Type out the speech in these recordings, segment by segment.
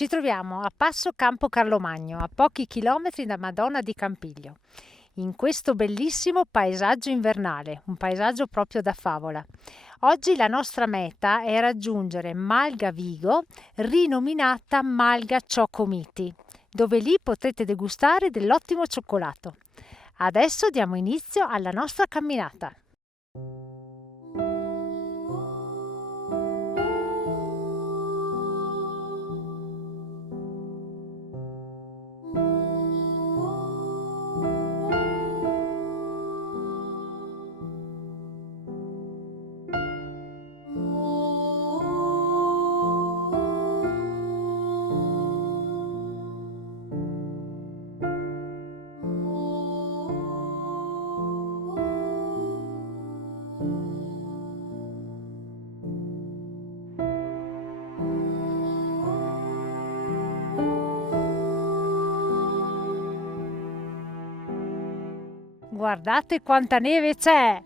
Ci troviamo a Passo Campo Carlomagno, a pochi chilometri da Madonna di Campiglio, in questo bellissimo paesaggio invernale, un paesaggio proprio da favola. Oggi la nostra meta è raggiungere Malga Vigo, rinominata Malga Ciocomiti, dove lì potrete degustare dell'ottimo cioccolato. Adesso diamo inizio alla nostra camminata. Guardate quanta neve c'è!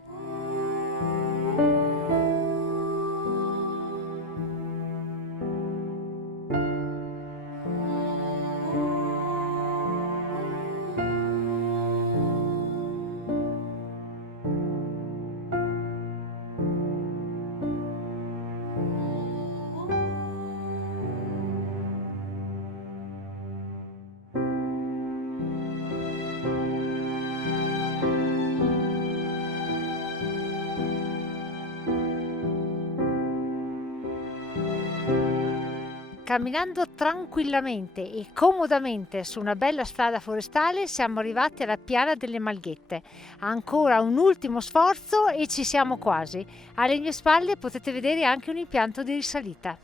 Camminando tranquillamente e comodamente su una bella strada forestale siamo arrivati alla Piana delle Malghette. Ancora un ultimo sforzo e ci siamo quasi. Alle mie spalle potete vedere anche un impianto di risalita.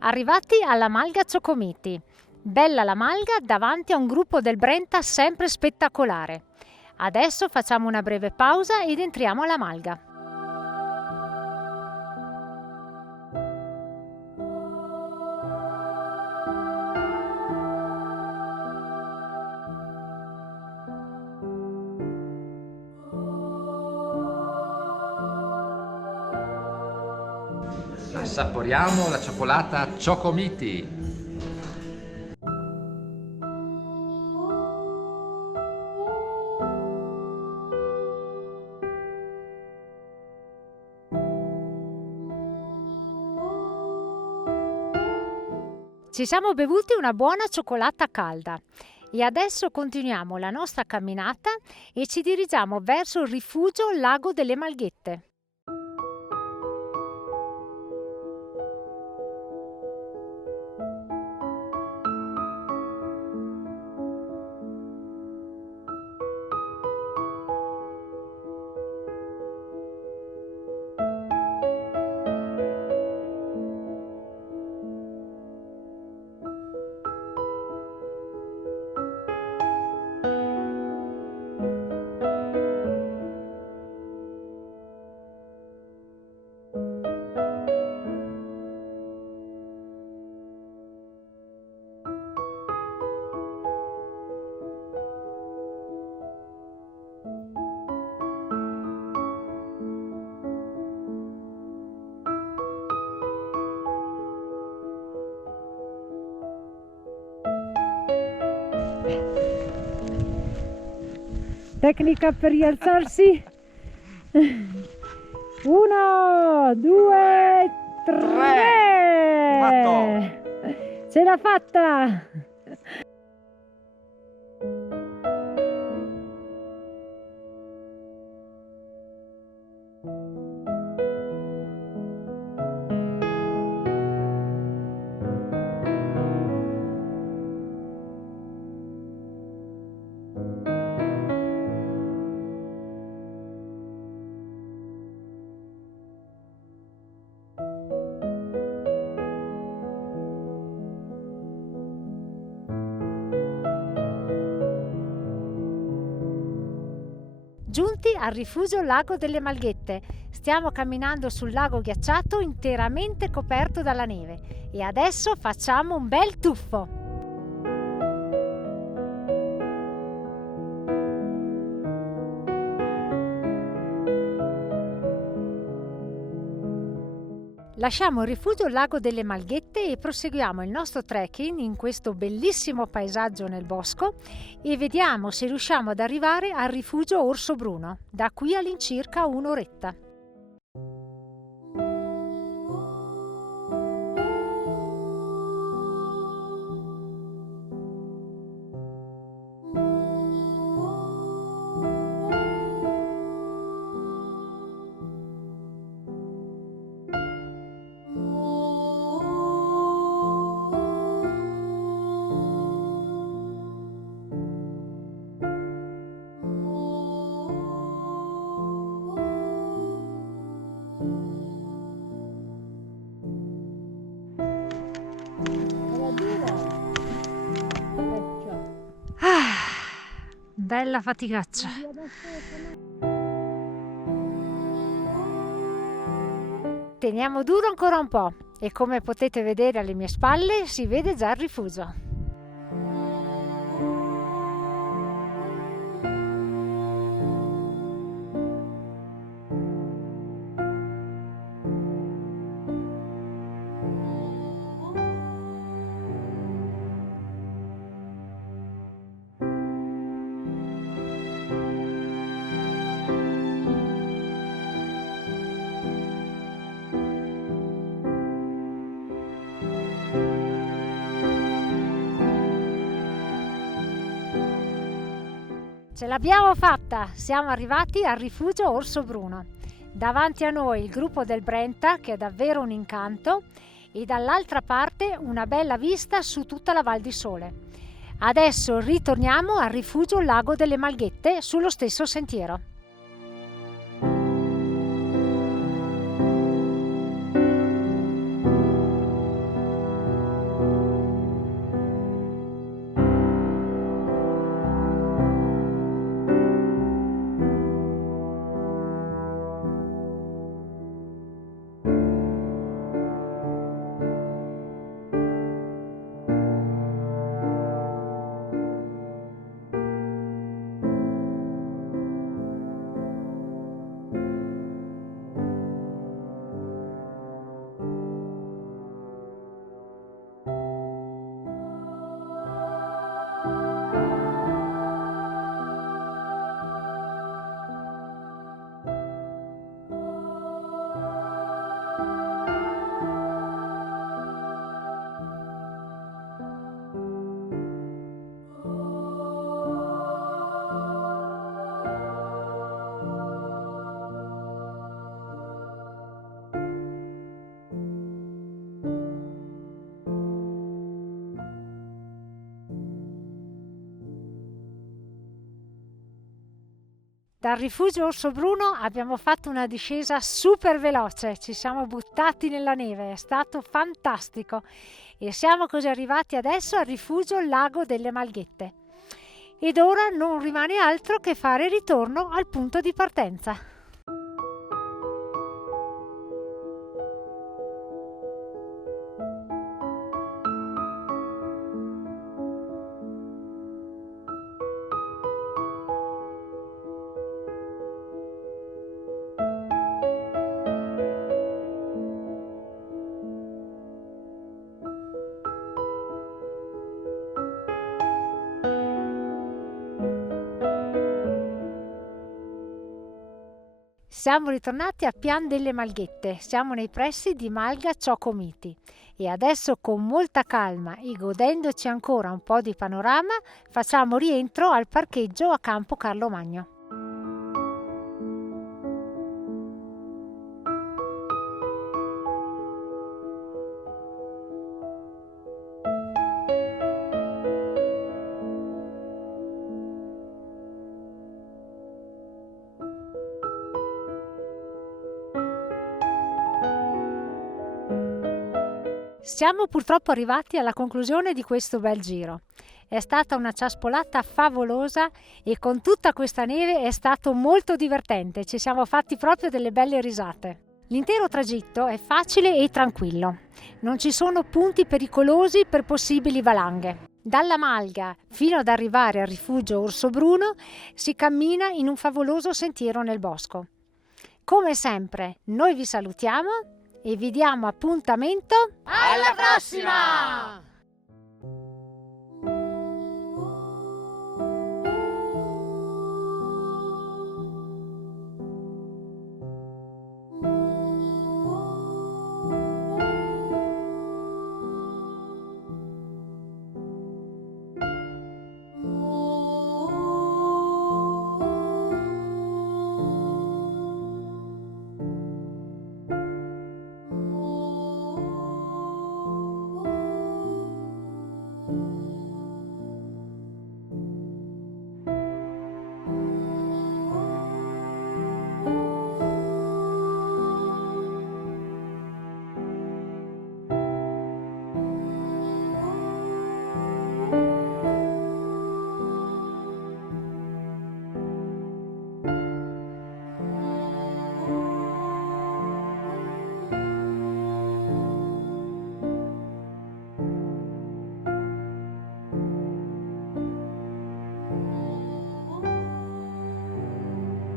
Arrivati alla Malga Ciocomiti. Bella la Malga davanti a un gruppo del Brenta sempre spettacolare. Adesso facciamo una breve pausa ed entriamo alla Malga. Assaporiamo la cioccolata Ciocomiti. Ci siamo bevuti una buona cioccolata calda e adesso continuiamo la nostra camminata e ci dirigiamo verso il rifugio Lago delle Malghette. Tecnica per rialzarsi. 1, 2, 3. Fatto! Ce l'ha fatta! Benvenuti al rifugio Lago delle Malghette. Stiamo camminando sul lago ghiacciato interamente coperto dalla neve e adesso facciamo un bel tuffo. Lasciamo il rifugio Lago delle Malghette e proseguiamo il nostro trekking in questo bellissimo paesaggio nel bosco e vediamo se riusciamo ad arrivare al rifugio Orso Bruno, da qui all'incirca un'oretta. Bella faticaccia. Teniamo duro ancora un po' e come potete vedere alle mie spalle si vede già il rifugio. Ce l'abbiamo fatta! Siamo arrivati al rifugio Orso Bruno. Davanti a noi il gruppo del Brenta, che è davvero un incanto, e dall'altra parte una bella vista su tutta la Val di Sole. Adesso ritorniamo al rifugio Lago delle Malghette sullo stesso sentiero. Dal rifugio Orso Bruno abbiamo fatto una discesa super veloce, ci siamo buttati nella neve, è stato fantastico e siamo così arrivati adesso al rifugio Lago delle Malghette. Ed ora non rimane altro che fare ritorno al punto di partenza. Siamo ritornati a Pian delle Malghette, siamo nei pressi di Malga Ciocco Miti e adesso con molta calma e godendoci ancora un po' di panorama facciamo rientro al parcheggio a Campo Carlo Magno. Siamo purtroppo arrivati alla conclusione di questo bel giro È stata una ciaspolata favolosa e con tutta questa neve è stato molto divertente, ci siamo fatti proprio delle belle risate. L'intero tragitto è facile e tranquillo, non ci sono punti pericolosi per possibili valanghe. Dalla Malga fino ad arrivare al rifugio Orsobruno si cammina in un favoloso sentiero nel bosco. Come sempre, noi vi salutiamo e vi diamo appuntamento Alla prossima!